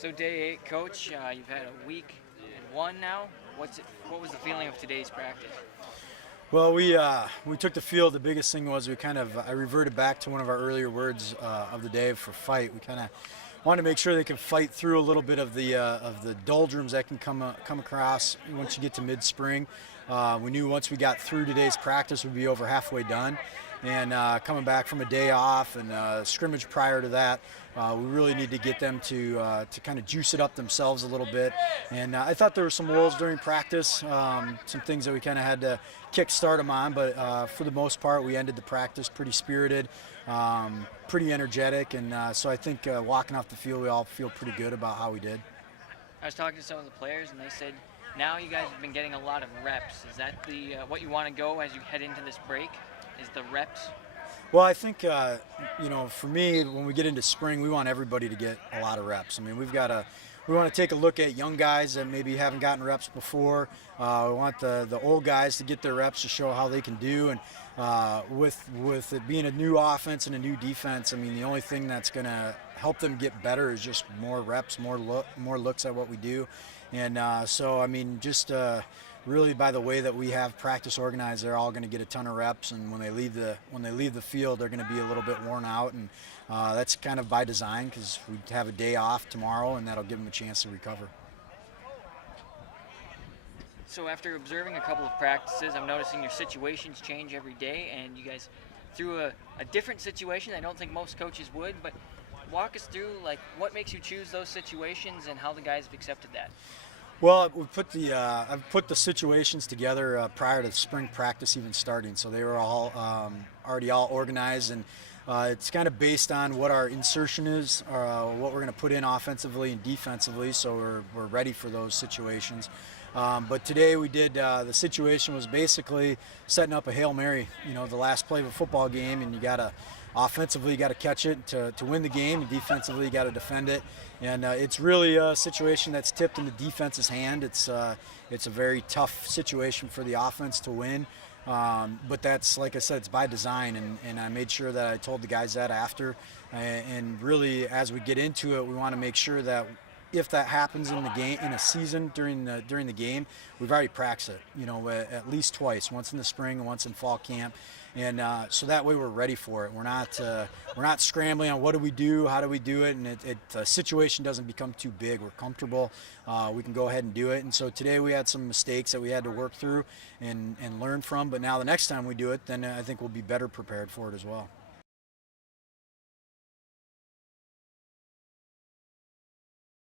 So day 8, Coach, you've had a week and one now. What was the feeling of today's practice? Well, we took the field. The biggest thing was I reverted back to one of our earlier words of the day for fight. We kind of wanted to make sure they can fight through a little bit of the doldrums that can come across once you get to mid-spring. We knew once we got through today's practice, we'd be over halfway done. And coming back from a day off and scrimmage prior to that, we really need to get them to kind of juice it up themselves a little bit. And I thought there were some lulls during practice, some things that we kind of had to kick start them on. But for the most part, we ended the practice pretty spirited, pretty energetic. And so I think walking off the field, we all feel pretty good about how we did. I was talking to some of the players, and they said now you guys have been getting a lot of reps. Is that what you want to go as you head into this break? Is the reps? Well, I think, for me, when we get into spring, we want everybody to get a lot of reps. I mean, we want to take a look at young guys that maybe haven't gotten reps before. We want the old guys to get their reps to show how they can do. And with it being a new offense and a new defense, I mean, the only thing that's going to help them get better is just more reps, more looks at what we do. And so, I mean, just really by the way that we have practice organized, they're all going to get a ton of reps, and when they leave the field, they're going to be a little bit worn out, and that's kind of by design because we have a day off tomorrow, and that'll give them a chance to recover. So after observing a couple of practices, I'm noticing your situations change every day, and you guys threw a different situation. I don't think most coaches would, but walk us through what makes you choose those situations and how the guys have accepted that. Well, I've put the situations together prior to spring practice even starting, so they were all already all organized, and it's kind of based on what our insertion is, what we're going to put in offensively and defensively, so we're ready for those situations. But today we did the situation was basically setting up a Hail Mary, the last play of a football game, and offensively, you got to catch it to win the game, and defensively, you got to defend it. And it's really a situation that's tipped in the defense's hand. It's a very tough situation for the offense to win. But that's, like I said, it's by design, and I made sure that I told the guys that after. And really, as we get into it, we want to make sure that if that happens in the game, in a season during the game, we've already practiced it, at least twice, once in the spring and once in fall camp. And so that way we're ready for it. We're not scrambling on what do we do, how do we do it, and the situation doesn't become too big. We're comfortable. We can go ahead and do it. And so today we had some mistakes that we had to work through and learn from. But now the next time we do it, then I think we'll be better prepared for it as well.